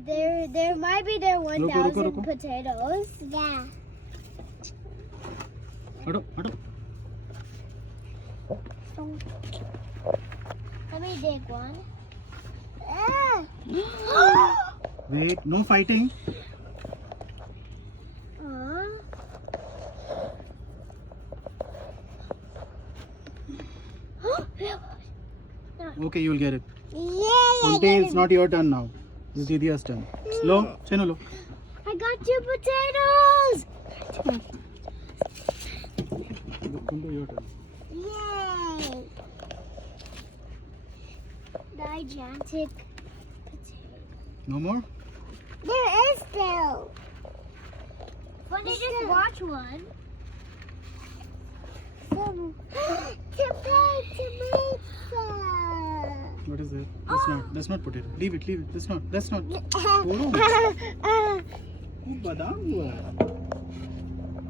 there might be there 1,000 रुको. potatoes. Yeah. हटो. Let me dig one. Wait, no fighting. Okay, you'll get it. Phunti, it's not your turn now. It's Didia's turn. Slow, Chhenu, low. I got 2 potatoes. Phunti, your turn. Yay! Gigantic potato. No more? There is still. Funny, just watch one. Some tomato. What is it? That's not potato. Leave it. That's not. Oh. Oh, badam हुआ है.